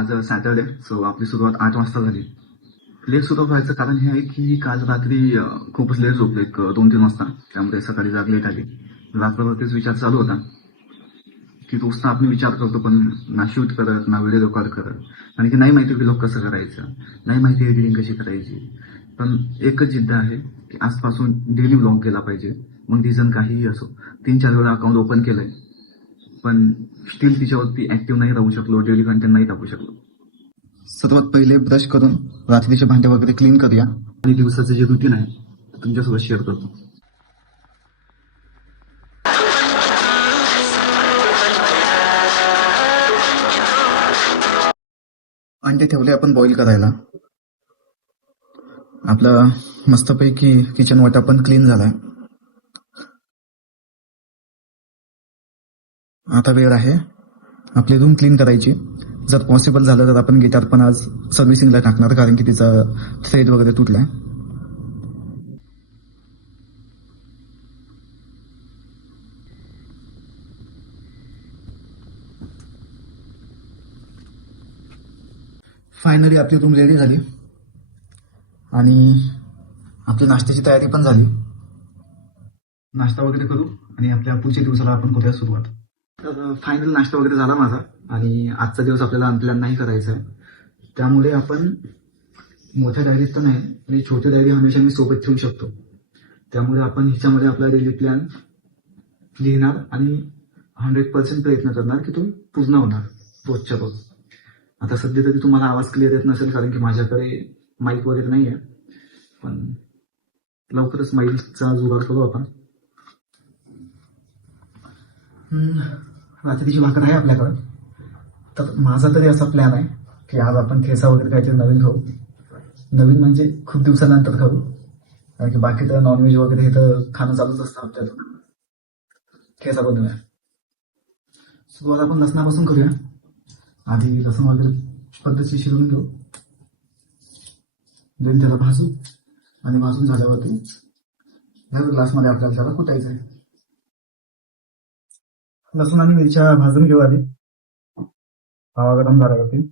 आज Saturday, so आपली सुरुवात 8 वाजता झाली. लेट सुरुवात व्हायचं कारण हे आहे की काल रात्री खूपच लेट झोपलो, एक 2-3 वाजता. त्यामुळे सकाळी जाग लेट आली. रात्रभर तेच विचार चालू होता की रोज आपण विचार करतो, पण ना शूट करत, ना व्हिडिओ रेकॉर्ड करत, आणि की नाही माहिती व्लॉग कसं करायचं, नाही माहिती एडिटिंग कशी करायची. पण एकच जिद्द आहे की आजपासून डेली व्लॉग केला पाहिजे. मग रिझन काहीही असो. 3-4 वेळा अकाउंट ओपन केलंय, पण स्टील तिच्यावरती ऍक्टिव्ह नाही राहू शकलो, डेली कंटेंट नाही टाकू शकलो. सर्वात पहिले ब्रश करून रात्रीचे भांडे वगैरे क्लीन करूया आणि दिवसाचं जे रुटीन आहे ते तुमच्यासोबत शेअर करतो. अंडे ठेवले आपण बॉईल करायला. आपला मस्तपैकी किचन वाटा पण क्लीन झालाय. आता वेळ आहे आपली रूम क्लीन करायची. जर पॉसिबल झालं तर आपण गिटार पण आज सर्व्हिसिंगला टाकणार, कारण की तिचा थ्रेड वगैरे तुटलाय. फायनली आपली रूम रेडी झाली आणि आपली नाश्त्याची तयारी पण झाली. नाश्ता वगैरे करू आणि आपल्या पुढच्या दिवसाला आपण करूया सुरुवात. तर फायनल नाश्ता वगैरे झाला माझा, आणि आजचा दिवस आपल्याला अनप्लॅन नाही करायचा आहे. त्यामुळे आपण मोठ्या डायरीत तर नाही, आणि छोट्या डायरी हमेशा मी सोबत ठेवू शकतो. त्यामुळे आपण ह्याच्यामध्ये आपला डेली प्लॅन लिहिणार आणि 100% प्रयत्न करणार की तो पूर्ण होणार रोजच्या रोज. आता सध्या तरी तुम्हाला आवाज क्लिअर येत नसेल, कारण की माझ्याकडे माईक वगैरे नाही आहे, पण लवकरच माईकचा जुगाड करू आपण. रात्रीची भाकर आहे आपल्याकडं. तर माझा तरी असा प्लॅन आहे की आज आपण ठेसा वगैरे काहीतरी नवीन खाऊ. नवीन म्हणजे खूप दिवसानंतर खाऊ, कारण की बाकी तर नॉनव्हेज वगैरे हे तर खाणं चालूच असतं आपल्याला. ठेसा बनवूया. सुरुवात आपण लसणापासून करूया. आधी लसूण वगैरे पद्धतशीर शिरून घेऊ, देन त्याला भाजू, आणि भाजून झाल्यावरती ह्या ग्लासमध्ये आपल्याला त्याला कुटायचं आहे. लसूण आणि मिरच्या भाजून घेऊ आधी हवा गरम झाल्यावरती.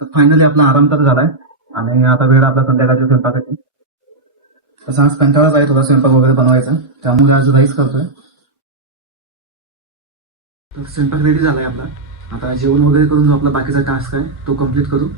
तर फायनली आपला आराम तर झालाय, आणि आता वेळ आपला संध्याकाळच्या स्वयंपाकाची. तसा आज कंटाळाच आहे थोडा स्वयंपाक वगैरे बनवायचा, त्यामुळे आज राईस करतोय. तर स्वयंपाक रेडी झालाय आपला. आता जेवण वगैरे करून जो आपला बाकीचा टास्क आहे तो कम्प्लीट करू.